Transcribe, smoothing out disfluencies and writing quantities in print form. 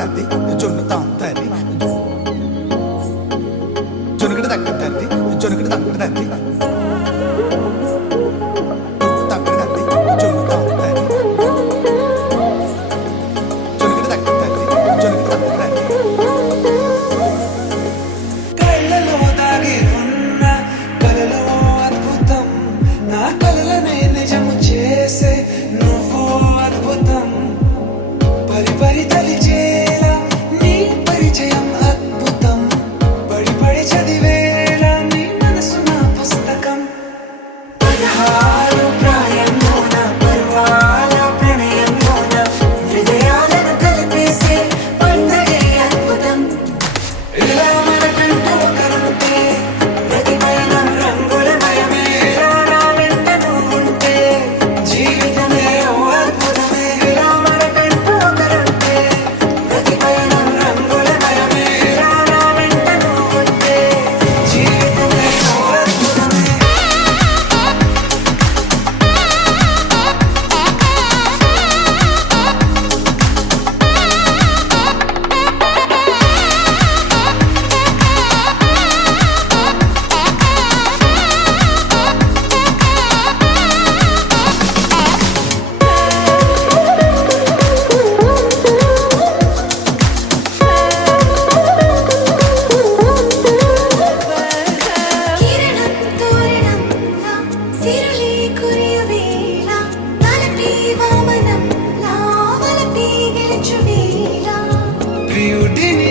తద్ది జొన్ను తాంతది జొనుకడ తక్క తద్ది జొనుకడ తక్కడ తద్ది తక్కడ తద్ది జొన్ను తాంతది జొనుకడ తక్క తద్ది జొనుకడ తక్కడ తద్ది కళ్ళలో దాగి ఉన్న కలలో అద్భుతం నా కలలనే నిజము చేసే నువ్వు అద్భుతం పరి పరి తలిచేలా నీ పరిచయం అద్భుతం పడి పడి చదివేలా నీ మనసు నా పుస్తకం పదహారు ప్రాయంలోన పర్వాల ప్రణయంలోన హృదయాలను కలిపేసే పండగే అద్భుతం ఇలా మనకంటూ ఒకరుంటే ప్రతి పయనం రంగులమయమే నా వెంట నువ్వుంటే జీవితమే ఓ అద్భుతమే ఇలా మనకంటూ ఒకరుంటే ప్రతి పయనం రంగులమయమే నా వెంట నువ్వుంటే జీవితమే ఓ అద్భుతమే కిరణం తోరణంలా సిరులే కురియవేళ తలపి వామనంలా వలపి గెలుచువేళ ప్రియుడిని